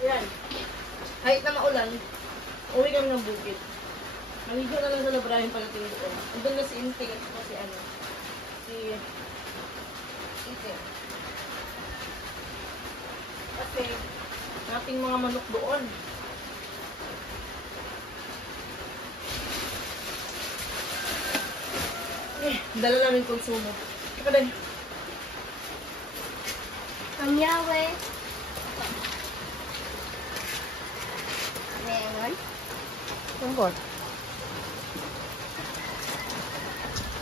Yan. Kahit na maulan, uwi kami ng bukid. Maligo na lang sa labrahin pagdating doon. Andun na si Inting at si ano. Si Inting. Kasi, ating mga manok doon. Dala namin konsumo. Ika din. Ang yawe. Meron. Tungkol.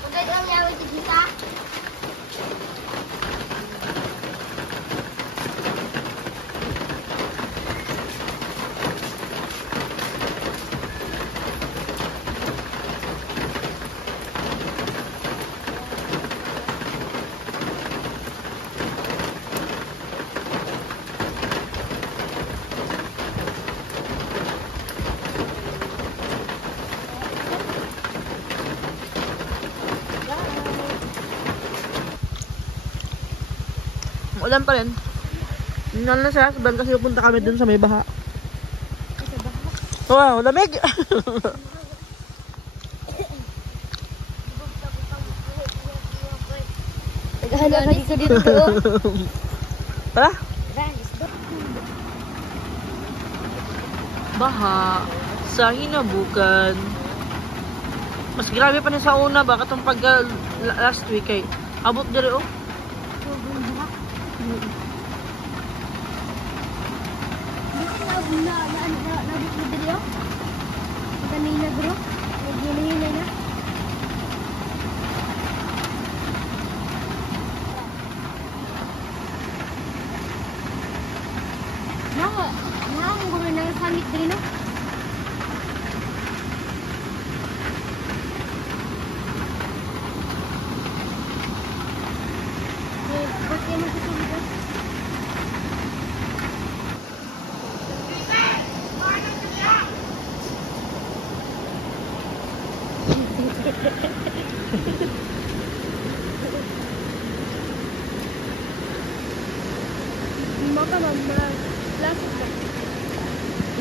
Maganda ang yawe di kita. Ulan pa rin. Hindi na sa husband kasi pupunta kami dun sa may baha. Wow, lamig! Naghahanap ka dito dito. Tara! Baha sa Hinabukan. Mas grabe pa rin sa una. Baka itong pag last week ay abot diri oh.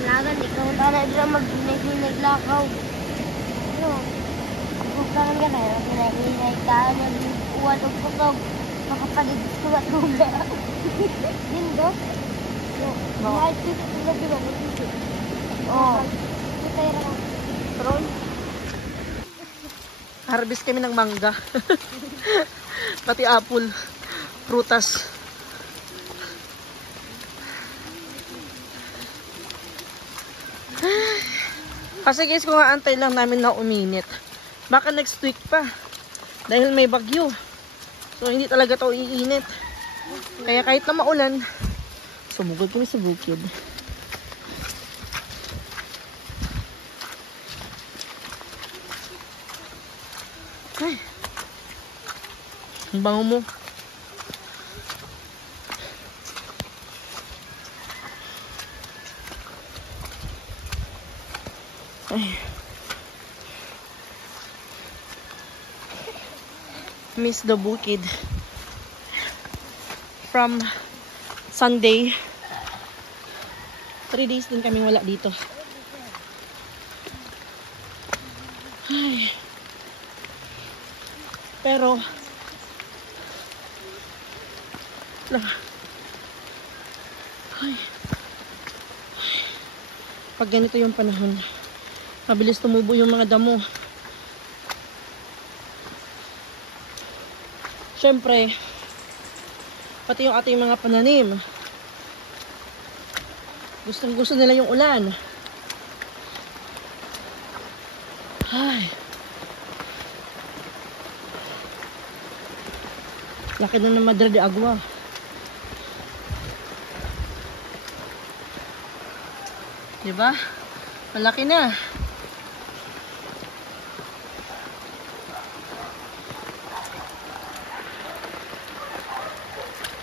Kailangan ikaw tala dyan mag-hinay-hinay-lakaw. Ano? Kung saan ka na, hinay-hinay ka, nag-uwan o pusog. Makapaligis ko at luga. Lindo? Mahal sila sila di ba? Oo. Kitay ra ka. Tron? Harvest kami ng mangga. Pati apple. Prutas. Kasi guys, kung aantay lang namin na uminit, baka next week pa. Dahil may bagyo. So, hindi talaga to iinit. Kaya kahit na maulan, sumugod kami sa bukid. Ay. Ang bango mo. Ay. Miss the bukid. From Sunday. 3 days din kaming wala dito. Ay. Pero ay. Pag ganito yung panahon, mabilis tumubo yung mga damo. Siyempre, pati yung ating mga pananim. Gustong-gusto nila yung ulan. Ay. Laki na ng Madre de Agua. Diba? Malaki na.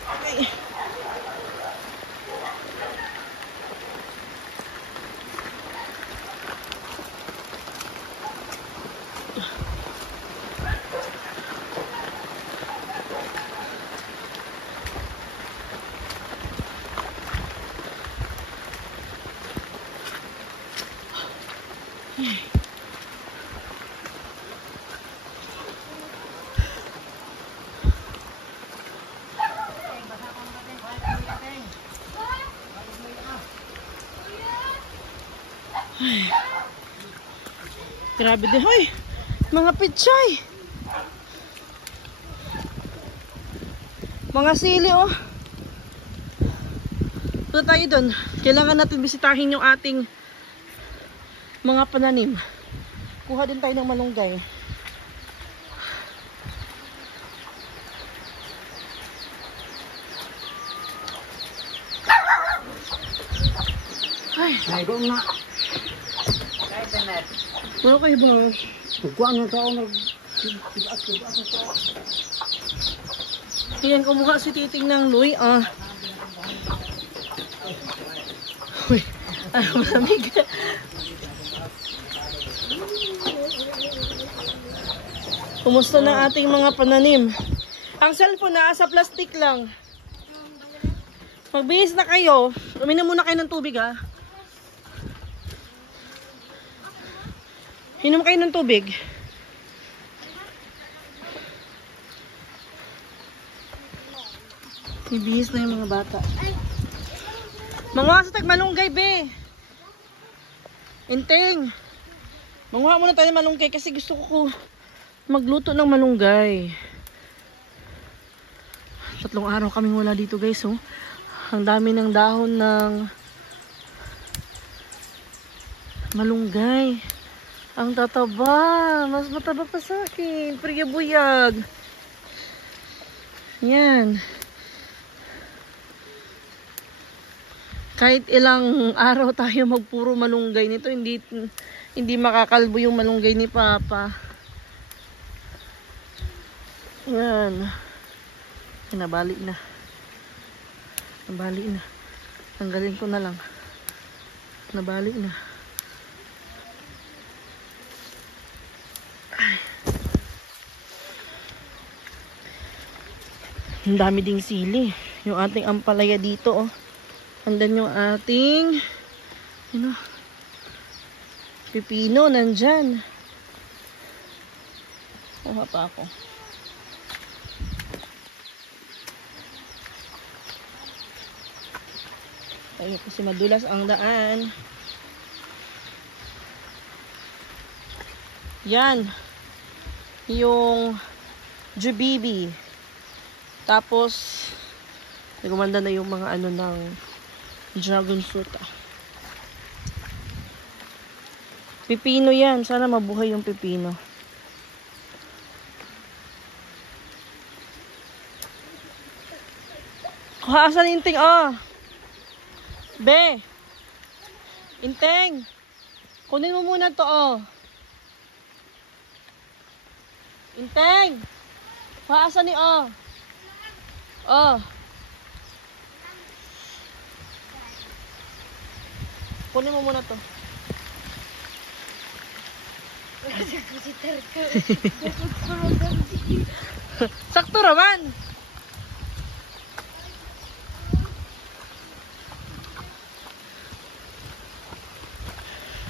Okay. Grabe din. Hoy! Mga pichay! Mga sili, oh. Punta tayo dun. Kailangan natin bisitahin yung ating mga pananim. Kuha din tayo ng malunggay. Ay, doon na. Kahit na. ano kayo ba? Kuha na tao nag... Yan, kumuha si Titing ng luy, ah. Uy, ay, malamig. Kumusta na ating mga pananim? Ang cellphone na sa plastic lang. Magbihis na kayo. Uminom muna kayo ng tubig, ha. Inom kayo ng tubig. Ibihis na yung mga bata. Manguha sa tagmalunggay, be. Inteng. Manguha muna tayo ng malunggay kasi gusto ko magluto ng malunggay. 3 araw kaming wala dito, guys, oh. Ang dami ng dahon ng malunggay. Ang tataba. Mas mataba pa sa akin. Priyabuyag. Yan. Kahit ilang araw tayo magpuro malunggay nito, hindi makakalbo yung malunggay ni Papa. Yan. Nabali na. Nabali na. Tanggalin ko na lang. Nabali na. Ay. Ang dami ding sili. Yung ating ampalaya dito, oh. Andan yung ating pipino nandyan. Kuha pa ako. Tayo kasi madulas ang daan. Yan. Yung jubibi. Tapos nagumanda na yung mga ano ng dragon fruit. Pipino yan. Sana mabuhay yung pipino. Kuha asan Inteng, oh. Be. Inteng. Kunin mo muna to, oh. Inteng. Kuha asan ni, oh. Oh. Kunin mo muna to. Sakto raman.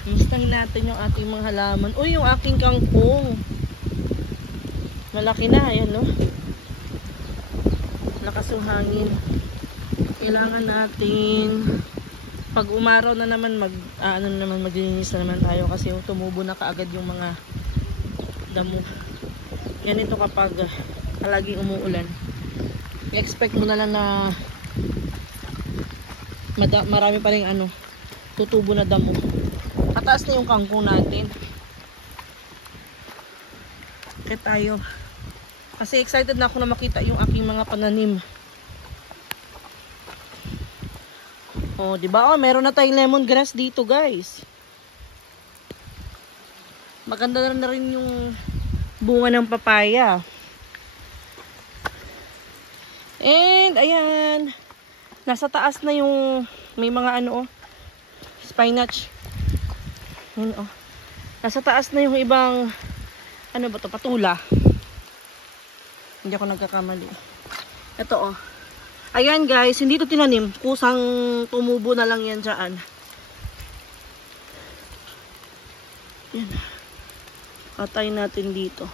Mustahin natin yung ating mga halaman. Uy, yung aking kangkong. Malaki na, ayan, no? Lakas yung hangin. Kailangan natin pag umaraw na naman maglinis na naman tayo kasi tumubo na kaagad yung mga damo. Yan ito kapag palaging umuulan. I-expect mo na lang na marami pa rin tutubo na damo. Pataas na yung kangkong natin. Kaya tayo. Kasi excited na ako na makita yung aking mga pananim. Oh, di ba? Oh, meron na tayong lemongrass dito, guys. Maganda na rin yung bunga ng papaya. And ayan, nasa taas na yung may mga spinach. Yun, oh. Nasa taas na yung ibang patula. Hindi ako nagkakamali. Ito, oh. Ayan, guys, hindi ito tinanim. Kusang tumubo na lang yan dyan. Yan. Patay natin dito.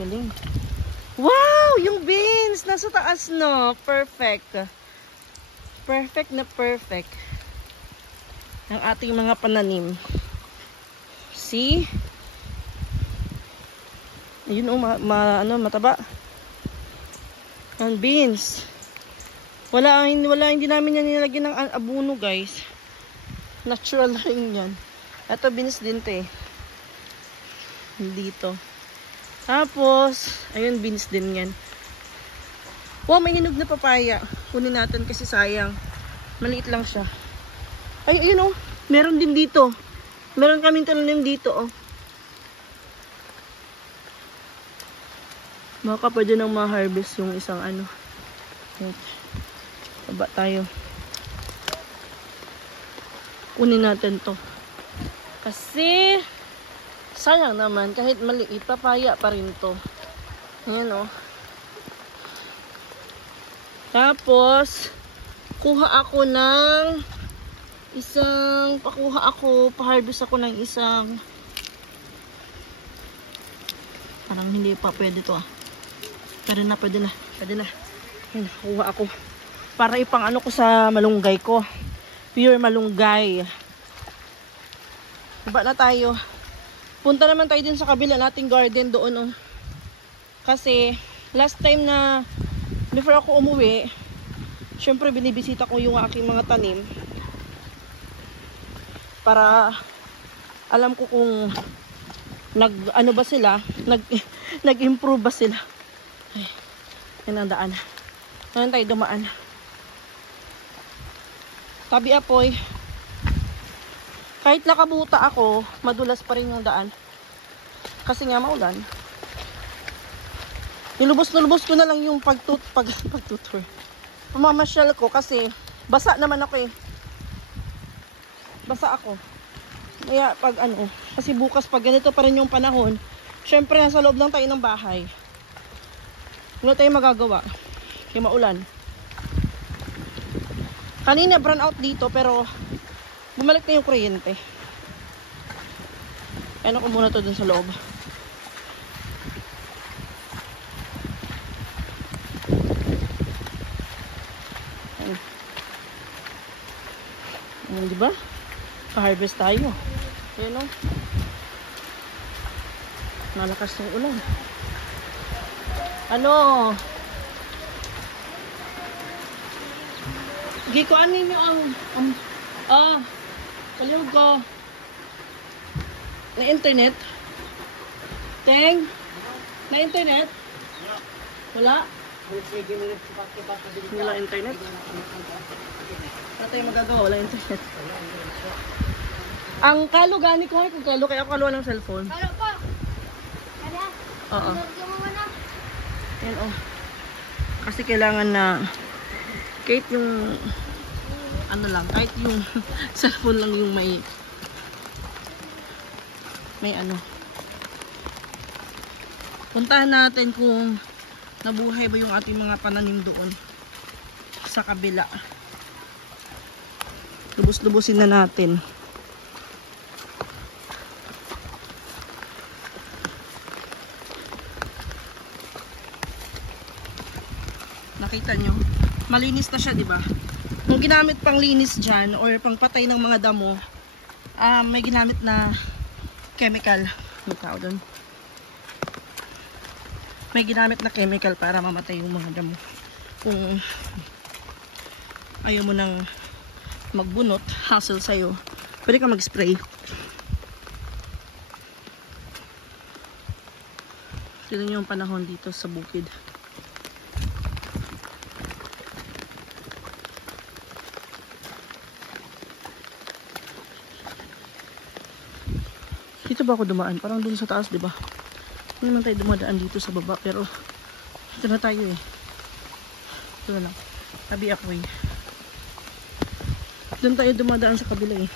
Galing. Wow! Yung beans! Nasa taas, no? Perfect. Perfect na perfect. ng ating mga pananim. See? Ayun oh, mataba. Ang beans. Hindi namin yan nilagyan ng abono, guys. Natural rin yan. Ito beans din to eh. Dito. Tapos, ayun beans din yan. Wow, may ninog na papaya. Kunin natin kasi sayang. Maliit lang siya. Ay, ayun oh. Meron din dito. Meron kaming tanim dito oh. Baka pwede nang ma-harvest yung isang ano. Wait. Baba tayo. Kunin natin to. Kasi sayang naman kahit maliit, papaya pa rin to. Ayan oh. Tapos pakuha ako, pa-harvest ako ng isang, parang hindi pa pwede to ah. Pwede na. Ayun, kuha ako. Para ipang ano ko sa malunggay ko. Pure malunggay. Baba na tayo. Punta naman tayo din sa kabila nating garden doon oh. Kasi last time na before ako umuwi, syempre binibisita ko yung aking mga tanim. Para alam ko kung nag-ano ba sila, nag-improve ba sila. Ay, yan ang daan. Ngayon tayo dumaan. Tabi apoy. Kahit nakabuta ako, madulas pa rin yung daan. Kasi nga maulan. Nilubos ko na lang yung pagtutur. Pamamasyal ko kasi basa naman ako eh. Basa ako. Kaya pag ano, kasi bukas pag ganito pa rin yung panahon, syempre nasa loob lang tayo ng bahay. Wala tayong magagawa. Kaya maulan. Kanina brown out dito pero bumalik na yung kuryente. Ano ko muna to dun sa loob. Di ba? Pa-harvest tayo. Ayan o. Malakas ng ulan. Ano? Gikuan ninyo ang kalihog ko. Na internet? Teng? Na internet? Wala? Wala internet? Wala tayong magagawa, wala internet. Ang kalo gani ko ay kung kalo, kaya ako kaluwa ng cellphone. Halo po. Kada? Oo. Ano mo na? Yan oh. Kasi kailangan na kahit yung ano lang, kahit yung cellphone lang yung may ano. Puntahan natin kung nabuhay ba yung ating mga pananim doon sa kabila. Lubos-lubusin na natin. Nakita nyo? Malinis na siya, di ba? Kung ginamit pang linis dyan or pang patay ng mga damo, may ginamit na chemical. May tao doon. May ginamit na chemical para mamatay yung mga damo. Kung ayaw mo nang magbunot, hassle sa'yo, pwede ka mag-spray. Tignan nyo yung panahon dito sa bukid. Dito ba ako dumaan? Parang dun sa taas, di ba? Hindi naman tayo dumadaan dito sa baba, pero ito na tayo eh. Ito na lang. Tabi ako eh. Doon tayo dumadaan sa kabila eh.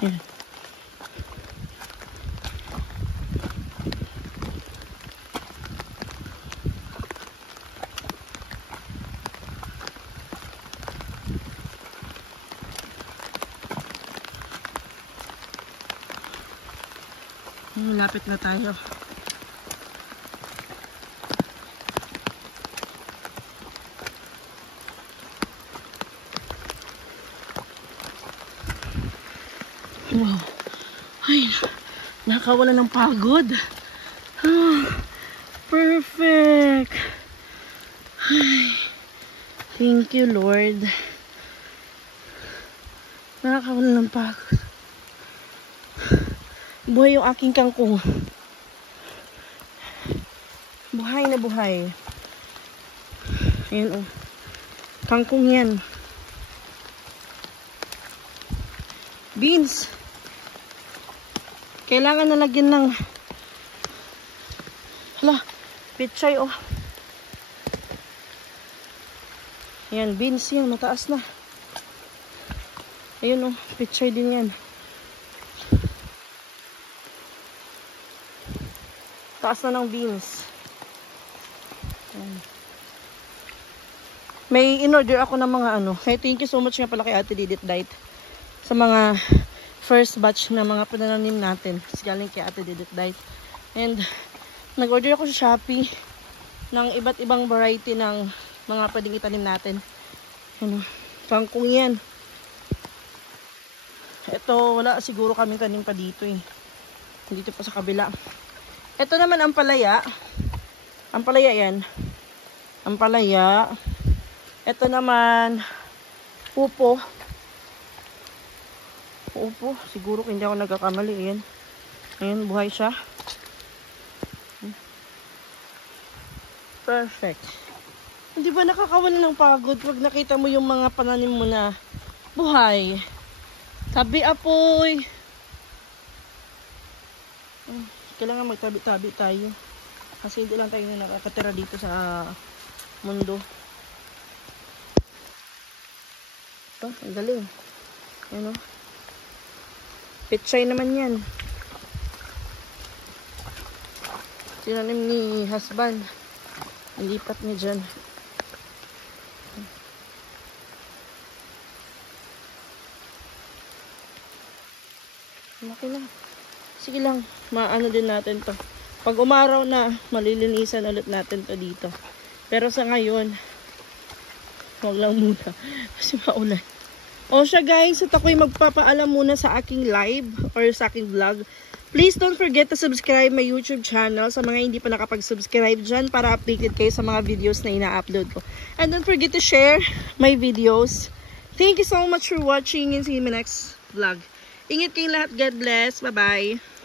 Yan. Malapit na tayo. Wow. Ay, nakawala ng pagod. Perfect. Ay, thank you, Lord. Nakakawala ng pagod. Buhay yung aking kangkong. Buhay na buhay. Ayan, oh. Kangkong yan. Beans. Kailangan na lagyan ng pichay, oh. Ayan, beans yan. Mataas na. Ayun, oh. Pichay din yan. Taas na ng beans. Ayan. May in-order ako ng mga ano. Hey, thank you so much nga pala kay Ate Didit Diet sa mga first batch na mga panananim natin. Galing kay Ate Didit Diet. And nag-order ako sa Shopee ng iba't ibang variety ng mga pwedeng itanim natin. Ano, kangkong yan. Ito, wala siguro kaming tanim pa dito eh. Dito pa sa kabila. Ito naman ang palaya. Ang palaya yan. Ang palaya. Ito naman, upo. Upo. Siguro hindi ako nagkakamali. Ayan. Ayan, buhay siya. Perfect. Hindi ba nakakawala ng pagod pag nakita mo yung mga pananim mo na buhay? Tabi apoy. Kailangan magtabi-tabi tayo. Kasi hindi lang tayo nakakatira dito sa mundo. Ito, ang galing. Ano? Pichay naman yan. Tinanim ni husband. Ilipat niya dyan. Laki na. Sige lang, maano din natin to. Pag umaraw na, malilinisan ulit natin to dito. Pero sa ngayon, wag lang muna. Kasi maulan. O siya guys, at ako'y magpapaalam muna sa aking live or sa aking vlog. Please don't forget to subscribe my YouTube channel sa mga hindi pa nakapag-subscribe dyan para updated kayo sa mga videos na ina-upload ko. And don't forget to share my videos. Thank you so much for watching and see you in my next vlog. Ingat kayong lahat. God bless. Bye-bye.